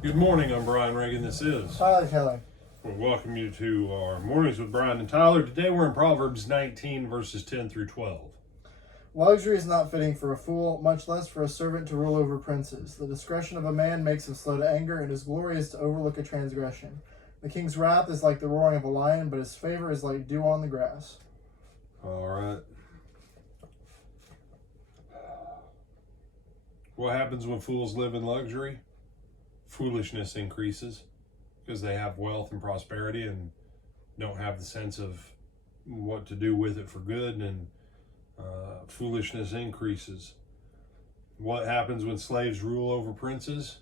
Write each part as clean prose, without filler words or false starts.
Good morning, I'm Brian Reagan. This is Tyler Kelly. We welcome you to our Mornings with Brian and Tyler. Today we're in Proverbs 19, verses 10 through 12. Luxury is not fitting for a fool, much less for a servant to rule over princes. The discretion of a man makes him slow to anger, and his glory is to overlook a transgression. The king's wrath is like the roaring of a lion, but his favor is like dew on the grass. All right. What happens when fools live in luxury? Foolishness increases because they have wealth and prosperity and don't have the sense of what to do with it for good, and foolishness increases. What happens when slaves rule over princes?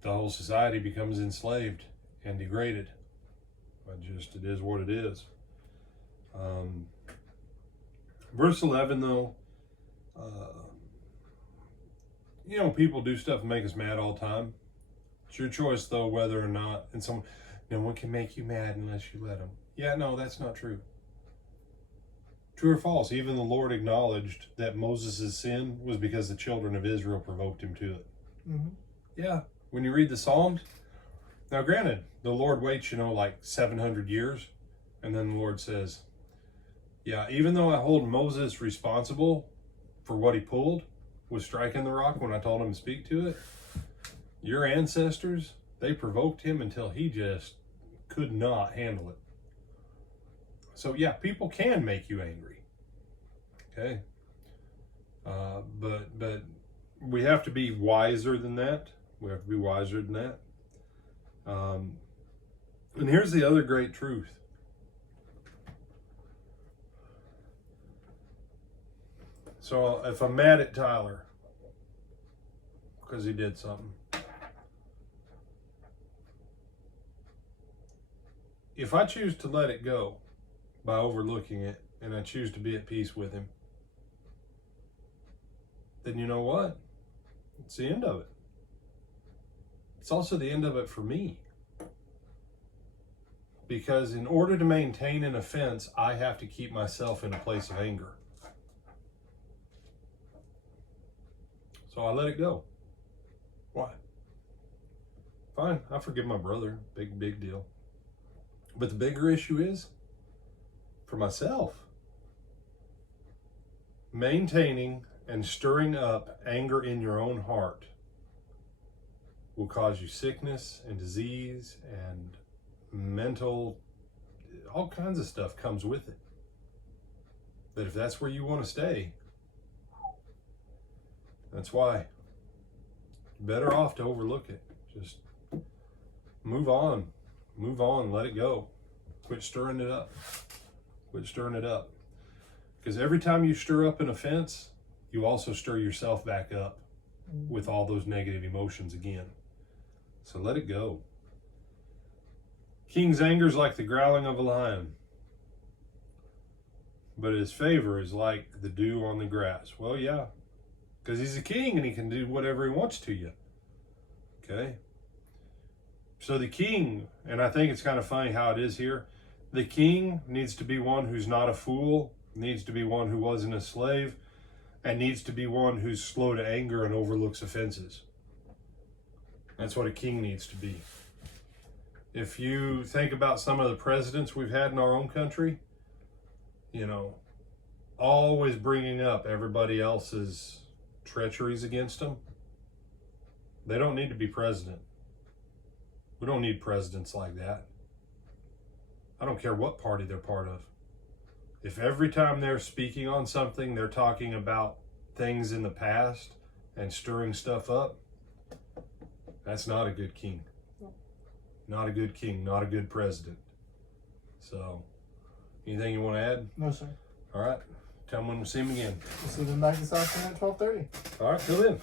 The whole society becomes enslaved and degraded. It is what it is. Verse 11, though, people do stuff and make us mad all the time. It's your choice, though, whether or not, and no one can make you mad unless you let them. Yeah, no, that's not true. True or false? Even the Lord acknowledged that Moses' sin was because the children of Israel provoked him to it. Mm-hmm. Yeah. When you read the Psalms, now granted, the Lord waits, like 700 years, and then the Lord says, yeah, even though I hold Moses responsible for what he pulled with striking the rock when I told him to speak to it, your ancestors, they provoked him until he just could not handle it. So yeah, people can make you angry. Okay. But we have to be wiser than that. We have to be wiser than that. And here's the other great truth. So if I'm mad at Tyler because he did something, if I choose to let it go by overlooking it, and I choose to be at peace with him, then you know what? It's the end of it. It's also the end of it for me. Because in order to maintain an offense, I have to keep myself in a place of anger. So I let it go. Why? Fine, I forgive my brother. Big deal. But the bigger issue is for myself. Maintaining and stirring up anger in your own heart will cause you sickness and disease and mental, all kinds of stuff comes with it. But if that's where you want to stay, that's why better off to overlook it. Just move on, let it go. Quit stirring it up. Because every time you stir up an offense, you also stir yourself back up with all those negative emotions again. So let it go. King's anger is like the growling of a lion, but his favor is like the dew on the grass. Well, yeah, because he's a king and he can do whatever he wants to you. Okay? So the king, and I think it's kind of funny how it is here, the king needs to be one who's not a fool, needs to be one who wasn't a slave, and needs to be one who's slow to anger and overlooks offenses. That's what a king needs to be. If you think about some of the presidents we've had in our own country, always bringing up everybody else's treacheries against them, they don't need to be president. We don't need presidents like that. I don't care what party they're part of. If every time they're speaking on something, they're talking about things in the past and stirring stuff up, that's not a good king. Not a good king, not a good president. So, anything you want to add? No, sir. All right. Tell them when we see him again. We'll see them back this afternoon at 12:30. All right, till then.